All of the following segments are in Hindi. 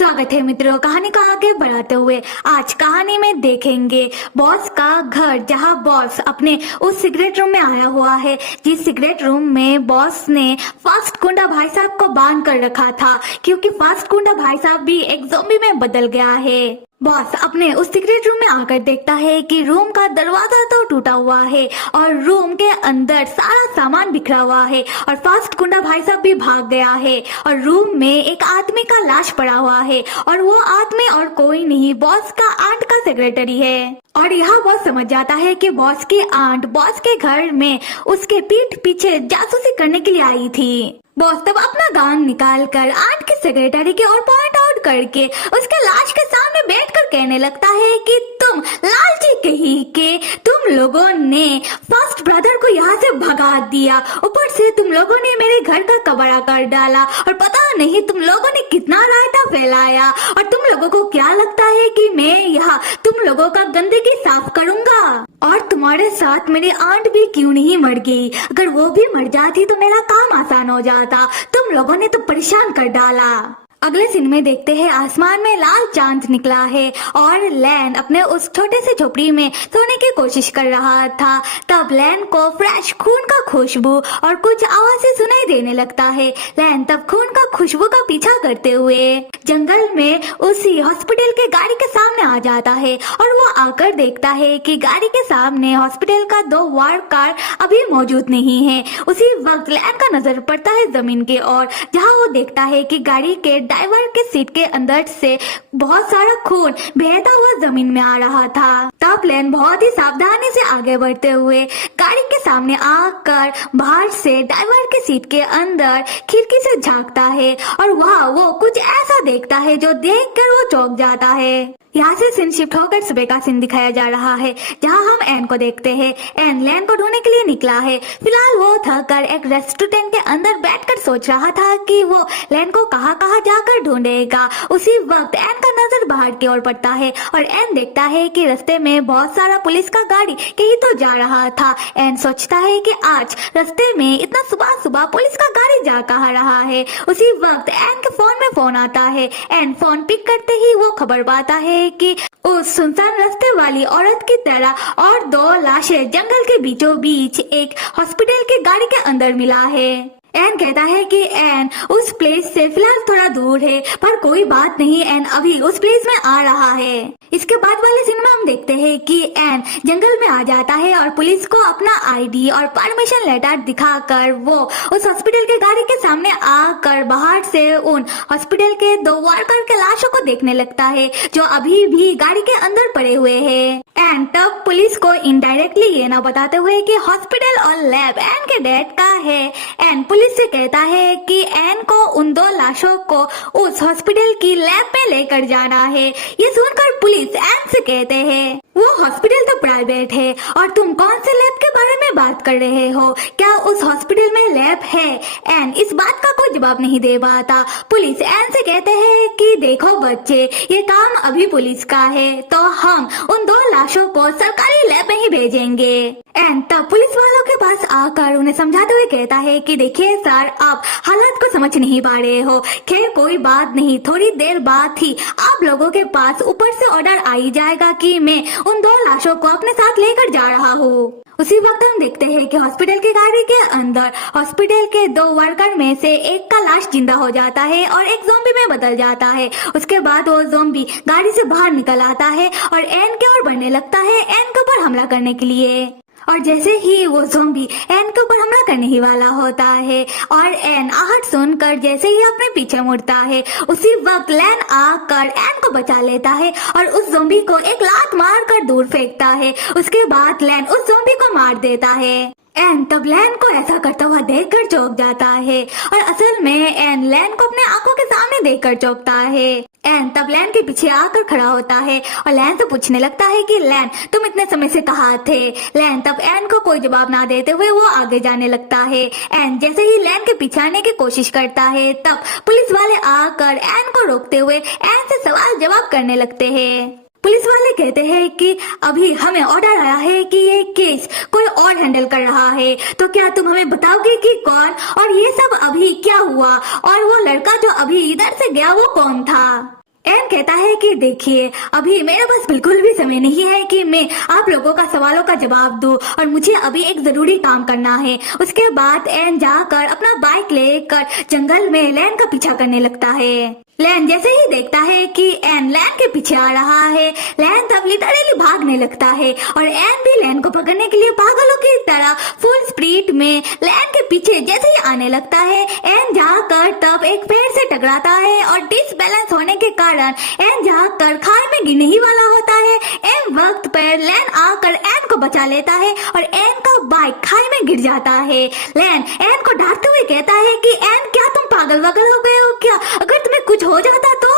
स्वागत है मित्रों। कहानी को आगे बढ़ाते हुए आज कहानी में देखेंगे बॉस का घर, जहां बॉस अपने उस सिगरेट रूम में आया हुआ है जिस सिगरेट रूम में बॉस ने फास्ट गुंडा भाई साहब को बांध कर रखा था, क्योंकि फास्ट गुंडा भाई साहब भी एक ज़ॉम्बी में बदल गया है। बॉस अपने उस सिगरेट रूम में आकर देखता है कि रूम का दरवाजा तो टूटा हुआ है और रूम के अंदर सारा सामान बिखरा हुआ है और फास्ट गुंडा भाई साहब भी भाग गया है और रूम में एक आदमी का लाश पड़ा हुआ है और वो आदमी और कोई नहीं, बॉस का आंट का सेक्रेटरी है। और यहाँ बॉस समझ जाता है कि बॉस की आंट बॉस के घर में उसके पीठ पीछे जासूसी करने के लिए आई थी। बॉस तब अपना गन निकाल कर आंट के सेक्रेटरी की ओर पॉइंट आउट करके उसके लाश के सामने बैठकर कहने लगता है कि तुम लालची कहीं के, तुम लोगों ने फर्स्ट ब्रदर को यहाँ से भगा दिया, ऊपर से तुम लोगों ने मेरे घर का कबाड़ा कर डाला और पता नहीं तुम लोगों ने कितना रायता फैलाया। और तुम लोगों को क्या लगता है कि मैं यहाँ तुम लोगों का गंदगी साफ करूंगा? और तुम्हारे साथ मेरी आंट भी क्यों नहीं मर गई? अगर वो भी मर जाती तो मेरा काम आसान हो जाता। तुम लोगों ने तो परेशान कर डाला। अगले सीन में देखते हैं आसमान में लाल चांद निकला है और लैन अपने उस छोटे से झोपड़ी में सोने की कोशिश कर रहा था। तब लैन को फ्रेश खून का खुशबू और कुछ आवाजें सुनाई देने लगता है। लैन तब खून का खुशबू का पीछा करते हुए जंगल में उसी हॉस्पिटल के गाड़ी के सामने आ जाता है और वो आकर देखता है कि गाड़ी के सामने हॉस्पिटल का 2 वार्ड कार अभी मौजूद नहीं है। उसी वक्त लैन का नजर पड़ता है जमीन की ओर, जहाँ वो देखता है कि गाड़ी के ड्राइवर के सीट के अंदर से बहुत सारा खून बहता हुआ जमीन में आ रहा था। तब लैन बहुत ही सावधानी से आगे बढ़ते हुए गाड़ी के सामने आकर बाहर से ड्राइवर के सीट के अंदर खिड़की से झांकता है और वहाँ वो कुछ ऐसा देखता है जो देखकर वो चौंक जाता है। यहाँ से सीन शिफ्ट होकर सुबह का सीन दिखाया जा रहा है, जहाँ हम एन को देखते हैं। एन लैन को ढूंढने के लिए निकला है। फिलहाल वो थक कर एक रेस्टोरेंट के अंदर बैठकर सोच रहा था कि वो लैन को कहाँ कहाँ जाकर ढूंढेगा। उसी वक्त एन का नजर बाहर की ओर पड़ता है और एन देखता है कि रास्ते में बहुत सारा पुलिस का गाड़ी कहीं तो जा रहा था। एन सोचता है कि आज रास्ते में इतना सुबह सुबह पुलिस का गाड़ी जा कहाँ रहा है। उसी वक्त एन के फोन में फोन आता है। एन फोन पिक करते ही वो खबर पाता है कि उस सुनसान रास्ते वाली औरत की तरह और 2 लाशें जंगल के बीचों बीच एक हॉस्पिटल की गाड़ी के अंदर मिला है। एन कहता है कि एन उस प्लेस से फिलहाल थोड़ा दूर है, पर कोई बात नहीं, एन अभी उस प्लेस में आ रहा है। इसके बाद वाले सीन में हम देखते हैं कि एन जंगल में आ जाता है और पुलिस को अपना आईडी और परमिशन लेटर दिखाकर वो उस हॉस्पिटल के गाड़ी के सामने आकर बाहर से उन हॉस्पिटल के 2 वर्कर के लाशों को देखने लगता है जो अभी भी गाड़ी के अंदर पड़े हुए हैं। एन तब पुलिस को इनडायरेक्टली ये ना बताते हुए कि हॉस्पिटल और लैब एन के डैड का है, एन पुलिस से कहता है कि एन को उन 2 लाशों को उस हॉस्पिटल की लैब में लेकर जाना है। ये सुनकर पुलिस एन से कहते हैं वो हॉस्पिटल तो प्राइवेट है और तुम कौन से लैब के बारे में बात कर रहे हो? क्या उस हॉस्पिटल में लैब है? एन इस बात का कोई जवाब नहीं दे पाता। पुलिस एन से कहते हैं कि देखो बच्चे, ये काम अभी पुलिस का है, तो हम उन 2 लाशों को सरकारी लैब में ही भेजेंगे। एन तब पुलिस वालों के पास आकर उन्हें समझाते हुए कहता है कि देखिए सर, आप हालात को समझ नहीं पा रहे हो। खैर कोई बात नहीं, थोड़ी देर बाद ही आप लोगों के पास ऊपर से ऑर्डर आ ही जाएगा कि मैं उन 2 लाशों को अपने साथ लेकर जा रहा हूँ। उसी वक्त हम देखते हैं कि हॉस्पिटल की गाड़ी के अंदर हॉस्पिटल के 2 वर्कर में से एक का लाश जिंदा हो जाता है और एक ज़ॉम्बी में बदल जाता है। उसके बाद वो ज़ॉम्बी गाड़ी से बाहर निकल आता है और एन की ओर बढ़ने लगता है एन के ऊपर हमला करने के लिए। और जैसे ही वो ज़ॉम्बी एन के ऊपर हमला करने ही वाला होता है और एन आहट सुनकर जैसे ही अपने पीछे मुड़ता है, उसी वक्त लैन आकर एन को बचा लेता है और उस ज़ॉम्बी को एक लात मारकर दूर फेंकता है। उसके बाद लैन उस ज़ॉम्बी को मार देता है। एन तब लैन को ऐसा करता हुआ देखकर चौंक जाता है और असल में एन लैन को अपने आंखों के सामने देखकर चौंकता है। एन तब लैन के पीछे आकर खड़ा होता है और लैन से पूछने लगता है कि लैन तुम इतने समय से कहाँ थे? लैन तब एन को कोई जवाब ना देते हुए वो आगे जाने लगता है। एन जैसे ही लैन के पीछे आने की कोशिश करता है, तब पुलिस वाले आकर एन को रोकते हुए एन से सवाल जवाब करने लगते हैं। पुलिस वाले कहते हैं कि अभी हमें ऑर्डर आया है कि ये केस कोई और हैंडल कर रहा है, तो क्या तुम हमें बताओगे कि कौन और ये सब अभी क्या हुआ और वो लड़का जो अभी इधर से गया वो कौन था? एन कहता है कि देखिए अभी मेरे पास बिल्कुल भी समय नहीं है कि मैं आप लोगों का सवालों का जवाब दूं और मुझे अभी एक जरूरी काम करना है। उसके बाद एन जाकर अपना बाइक लेकर जंगल में लैन का पीछा करने लगता है। लैन जैसे ही देखता है कि एन लैन के पीछे आ रहा है, लैन तब लिटरली भागने लगता है और एन भी लैन को पकड़ने के लिए पागलों की तरह फुल स्पीड में लैन के पीछे जैसे ही आने लगता है, एन जाकर तब एक पेड़ से टकराता है और डिसबैलेंस होने के कारण एन जाकर खाई में गिरने ही वाला होता है। एन वक्त पर लैन आकर एन को बचा लेता है और एन का बाइक खाई में गिर जाता है। लैन एन को डांटते हुए कहता है कि एन क्या तुम पागल वगल हो गए हो क्या? अगर तुम्हें कुछ हो जाता तो?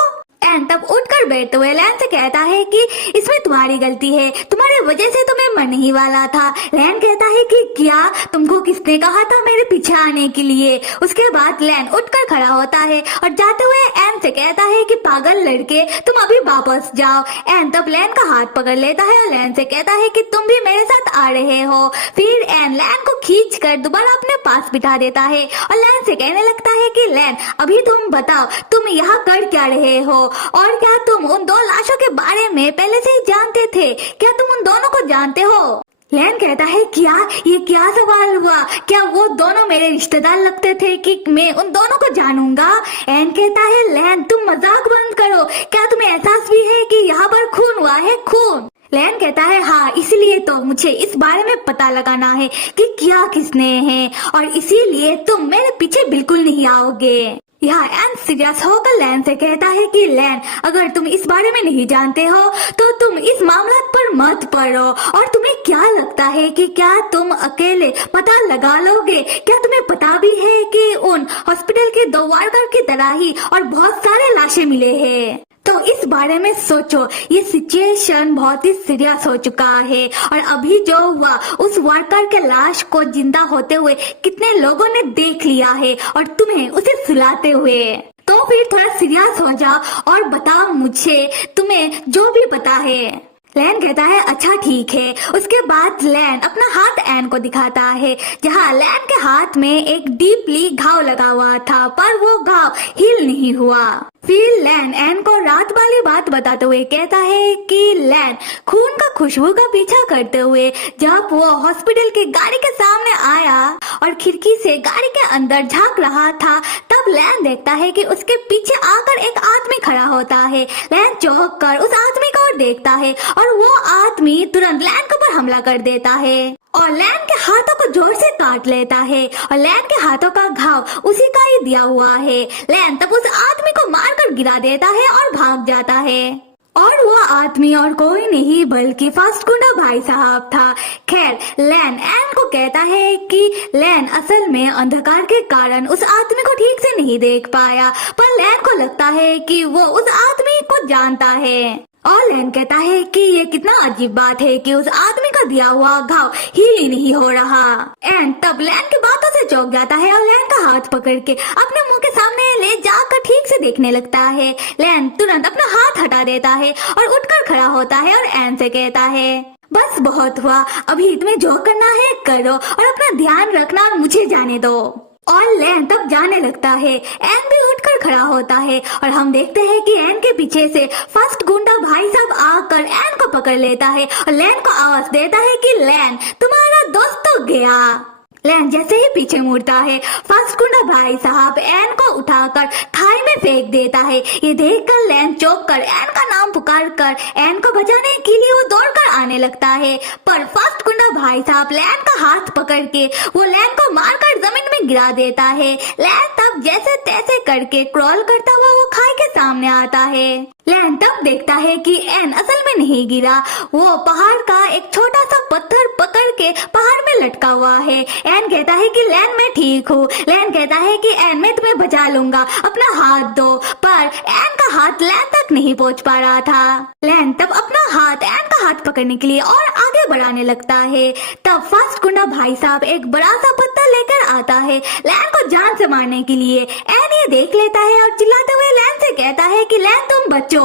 एन तब उठकर बैठते हुए लैन से कहता है कि इसमें तुम्हारी गलती है, तुम्हारे वजह से तो मैं मरने ही वाला था। लैन कहता है कि क्या तुमको किसने कहा था मेरे पीछे आने के लिए? उसके बाद लैन उठकर खड़ा होता है और जाते हुए एन से कहता है कि पागल लड़के तुम अभी वापस जाओ। एन तब लैन का हाथ पकड़ लेता है और लैन से कहता है कि तुम भी मेरे साथ आ रहे हो। फिर एन लैन को खींच कर दोबारा अपने पास बिठा देता है और लैन से कहने लगता है कि लैन अभी तुम बताओ तुम यहाँ कर क्या रहे हो और क्या तुम उन दो लाशों के बारे में पहले से ही जानते थे? क्या तुम उन दोनों को जानते हो? लैन कहता है क्या ये क्या सवाल हुआ? क्या वो दोनों मेरे रिश्तेदार लगते थे कि मैं उन दोनों को जानूंगा? एन कहता है लैन तुम मजाक बंद करो, क्या तुम्हें एहसास भी है कि यहाँ पर खून हुआ है? खून? लैन कहता है हाँ, इसलिए तो मुझे इस बारे में पता लगाना है कि क्या किसने है और इसीलिए तुम मेरे पीछे बिल्कुल नहीं आओगे। यहाँ एन सीरियस होकर लैन से कहता है कि लैन अगर तुम इस बारे में नहीं जानते हो तो तुम इस मामला पर मत पड़ो और तुम्हें क्या लगता है कि क्या तुम अकेले पता लगा लोगे? क्या तुम्हें पता भी है कि उन हॉस्पिटल के 2 वर्कर की तरह ही और बहुत सारे लाशें मिले हैं? तो इस बारे में सोचो, ये सिचुएशन बहुत ही सीरियस हो चुका है और अभी जो हुआ उस वर्कर के लाश को जिंदा होते हुए कितने लोगों ने देख लिया है और तुम्हें उसे सुलाते हुए। तो फिर थोड़ा सीरियस हो जाओ और बताओ मुझे तुम्हें जो भी पता है। लैन कहता है अच्छा ठीक है। उसके बाद लैन अपना हाथ एन को दिखाता है जहाँ लैन के हाथ में एक डीपली घाव लगा हुआ था पर वो घाव हील नहीं हुआ। फिर लैन एन को रात वाली बात बताते हुए कहता है कि लैन खून का खुशबू का पीछा करते हुए जब वो हॉस्पिटल की गाड़ी के सामने आया और खिड़की से गाड़ी के अंदर झांक रहा था तब लैन देखता है कि उसके पीछे आकर एक आदमी खड़ा होता है। लैन चौंक कर उस आदमी को देखता है और वो आदमी तुरंत लैन के ऊपर हमला कर देता है और लैन के हाथों को जोर से काट लेता है और लैन के हाथों का घाव उसी का ही दिया हुआ है। लैन तब उस आदमी को मारकर गिरा देता है और भाग जाता है और वो आदमी और कोई नहीं बल्कि फास्ट गुंडा भाई साहब था। खैर लैन एन को कहता है कि लैन असल में अंधकार के कारण उस आदमी को ठीक से नहीं देख पाया पर लैन को लगता है कि वो उस आदमी को जानता है और लैन कहता है कि ये कितना अजीब बात है कि उस आदमी का दिया हुआ घाव हील ही नहीं हो रहा। एन तब लैन की बातों से चौंक जाता है और लैन का हाथ पकड़ के अपने मुंह के सामने ले जाकर ठीक से देखने लगता है। लैन तुरंत अपना हाथ हटा देता है और उठकर खड़ा होता है और एन से कहता है बस बहुत हुआ, अभी तुम्हें जो करना है करो और अपना ध्यान रखना, मुझे जाने दो। और लैन तब जाने लगता है। एन भी उठकर खड़ा होता है और हम देखते हैं कि एन के पीछे से फर्स्ट गुंडा भाई साहब आकर एन को पकड़ लेता है और लैन को आवाज देता है कि लैन तुम्हारा दोस्त तो गया। लैन जैसे ही पीछे मुड़ता है फर्स्ट गुंडा भाई साहब एन को उठाकर खाई में फेंक देता है। ये देखकर लैन चौंक कर एन का नाम पुकार कर एन को बचाने के लिए वो दौड़कर आने लगता है पर फर्स्ट गुंडा भाई साहब लैन का हाथ पकड़ के वो लैन को मारकर जमीन में गिरा देता है। लैन तब जैसे तैसे करके क्रॉल करता हुआ वो खाई के सामने आता है। लैन तब देखता है कि एन असल में नहीं गिरा, वो पहाड़ का एक छोटा सा पत्थर पकड़ के पहाड़ में लटका हुआ है। एन कहता है कि लैन मैं ठीक हूँ। लैन कहता है कि एन मैं तुम्हें बचा लूंगा, अपना हाथ दो, पर एन का हाथ लैन तक नहीं पहुँच पा रहा था। लैन तब अपना हाथ एन का हाथ पकड़ने के लिए और आगे बढ़ाने लगता है। तब फर्स्ट गुंडा भाई साहब एक बड़ा सा पत्थर लेकर आता है लैन को जान से मारने के लिए। एन ये देख लेता है और चिल्लाते हुए लैन से कहता है कि लैन तुम बचो।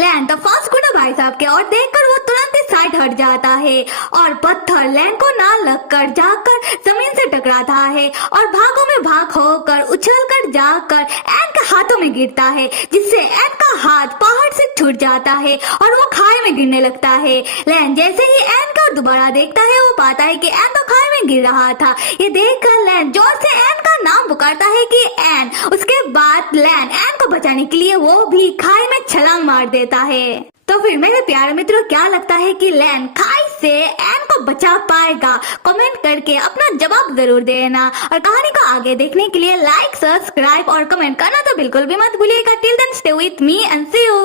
लैन तो फंस गुना भाई साहब के और देखकर वो तुरंत ही साइड हट जाता है और पत्थर लैन को ना लगकर जाकर जमीन से टकराता है और भागों में भाग होकर उछलकर जाकर एन के हाथों में गिरता है, जिससे एन का हाथ पहाड़ से छूट जाता है और वो खाई में गिरने लगता है। लैन जैसे ही एन को दोबारा देखता है वो पाता है कि एन तो खाई में गिर रहा था। ये देखकर लैन जोर से एन का नाम पुकारता है कि एन। उसके बाद लैन एन को बचाने के लिए वो भी खाई में छलांग मार देता है। तो फिर मेरे प्यारे मित्रों, क्या लगता है कि लैन खाई से एन को बचा पाएगा? कमेंट करके अपना जवाब जरूर देना और कहानी को आगे देखने के लिए लाइक, सब्सक्राइब और कमेंट करना तो बिल्कुल भी मत भूलिएगा। Till then stay with me and see you.